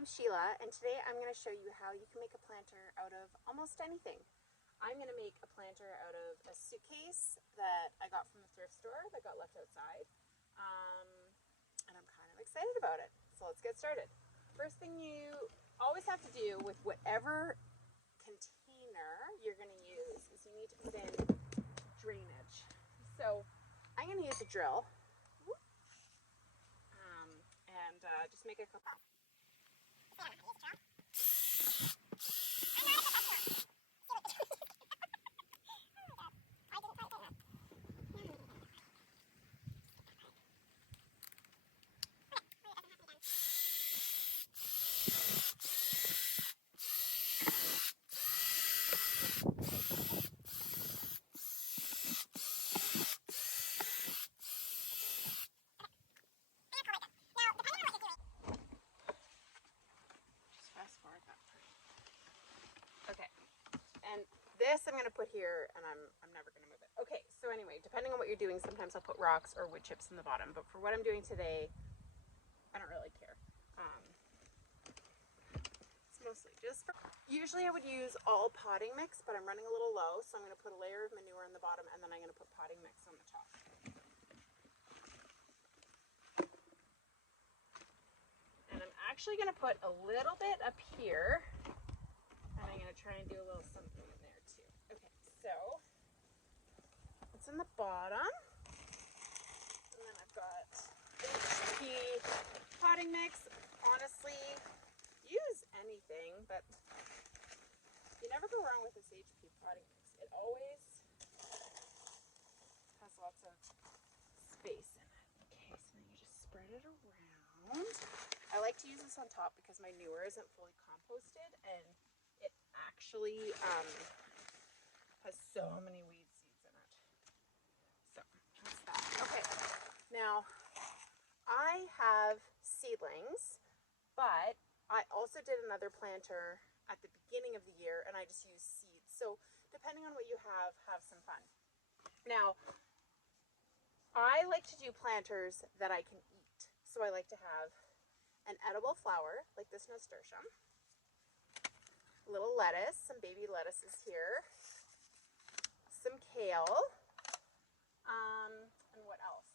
name's Sheila, and today I'm going to show you how you can make a planter out of almost anything. I'm going to make a planter out of a suitcase that I got from the thrift store that got left outside, and I'm kind of excited about it. So let's get started. First thing you always have to do with whatever container you're going to use is you need to put in drainage. So I'm going to use a drill and just make a couple. Fast forward that part. Okay, and this I'm going to put here, and I'm never going to move it. Okay, so anyway, depending on what you're doing, sometimes I'll put rocks or wood chips in the bottom, but for what I'm doing today, I don't really care. It's mostly just for... Usually I would use all potting mix, but I'm running a little low, so I'm going to put a layer of manure in the bottom, and then I'm going to put potting mix on the top. And I'm actually going to put a little bit up here, and I'm going to try and do a little something in there too. Okay, so it's in the bottom, and then I've got HP potting mix. Honestly, use anything, but you never go wrong with this HP potting mix. It always has lots of space in it. Okay, so then you just spread it around. I like to use this on top because my manure isn't fully composted, and it actually has so many weed seeds in it. So that's that. Okay, now I have seedlings, but I also did another planter at the beginning of the year, and I just used seeds. So depending on what you have some fun. Now, I like to do planters that I can eat. So I like to have an edible flower, like this nasturtium, a little lettuce, some baby lettuces here, some kale, and what else?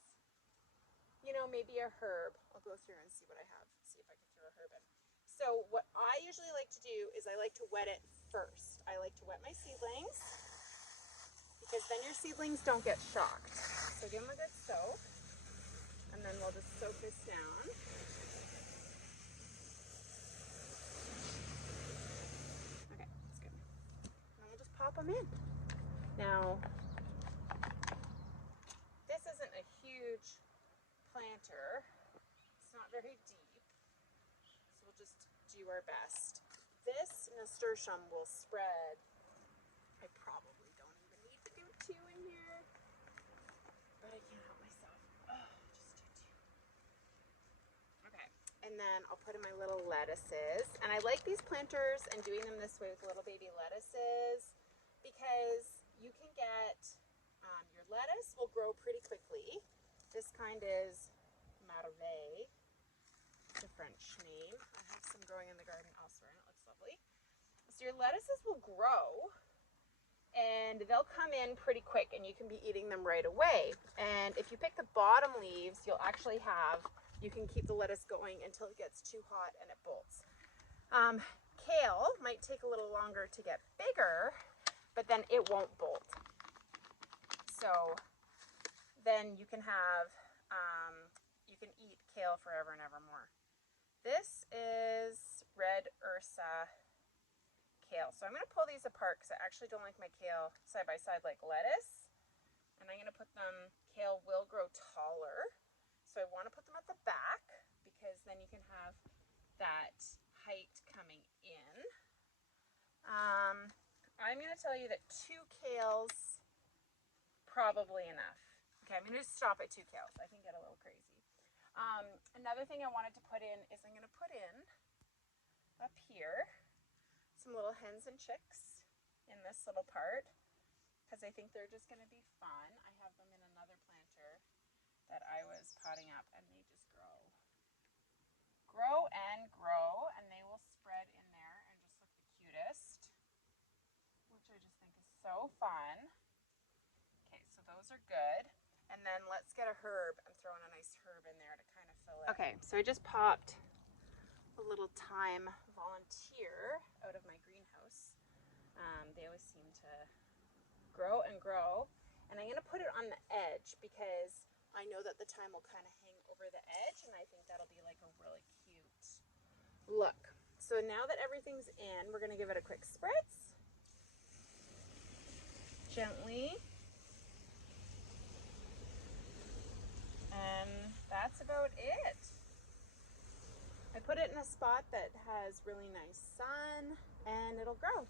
You know, maybe a herb. I'll go through and see what I have, see if I can throw a herb in. So what I usually like to do is I like to wet it first. I like to wet my seedlings because then your seedlings don't get shocked. So give them a good soak, and then we'll just soak this down. Okay, that's good. And then we'll just pop them in. Now, this isn't a huge planter. It's not very deep, so we'll just do our best. This nasturtium will spread. I probably don't even need to do two in here, but I can't help myself. Oh, just do two. Okay, and then I'll put in my little lettuces. And I like these planters and doing them this way with little baby lettuces because you can get, your lettuce will grow pretty quickly. This kind is Marve, the French name. I have some growing in the garden elsewhere, and it looks lovely. So your lettuces will grow, and they'll come in pretty quick, and you can be eating them right away. And if you pick the bottom leaves, you'll actually have, you can keep the lettuce going until it gets too hot and it bolts. Kale might take a little longer to get bigger, but then it won't bolt. So then you can have, you can eat kale forever and ever more. This is red Ursa kale. So I'm going to pull these apart because I actually don't like my kale side by side like lettuce. And I'm going to put them, kale will grow taller. So I want to put them at the back because then you can have that height coming in. I'm going to tell you that 2 kales, probably enough. Okay, I'm going to just stop at 2 kales. I can get a little crazy. Another thing I wanted to put in is I'm going to put in, up here, some little hens and chicks in this little part because I think they're just going to be fun. I have them in another planter that I was potting up, and they just grow and grow, and they are good. And then let's get a herb. I'm throwing a nice herb in there to kind of fill it. Okay, so I just popped a little thyme volunteer out of my greenhouse. They always seem to grow and grow. And I'm going to put it on the edge because I know that the thyme will kind of hang over the edge, and I think that'll be like a really cute look. So now that everything's in, we're going to give it a quick spritz. Gently. And that's about it. I put it in a spot that has really nice sun and it'll grow.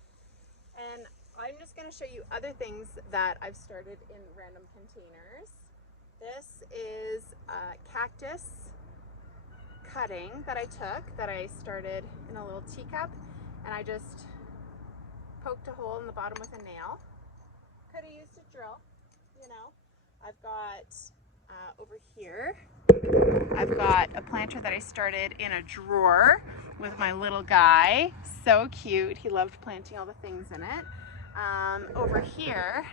And I'm just going to show you other things that I've started in random containers. This is a cactus cutting that I took that I started in a little teacup, and I just poked a hole in the bottom with a nail. Could have used a drill, you know. I've got over here, I've got a planter that I started in a drawer with my little guy. So cute. He loved planting all the things in it. Over here,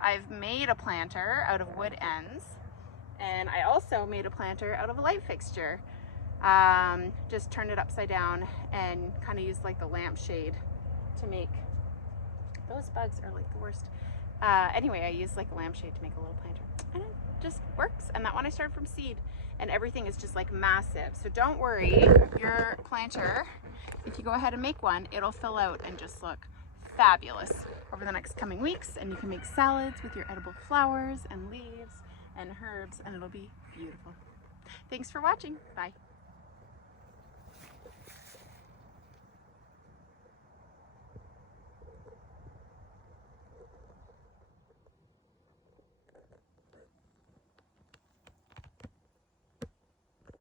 I've made a planter out of wood ends, and I also made a planter out of a light fixture. Just turned it upside down and kind of used like the lampshade to make, those bugs are like the worst. Anyway, I used like a lampshade to make a little planter, and it just works. And that one I started from seed, and everything is just like massive. So don't worry, your planter, if you go ahead and make one, it'll fill out and just look fabulous over the next coming weeks. And you can make salads with your edible flowers and leaves and herbs, and it'll be beautiful. Thanks for watching. Bye.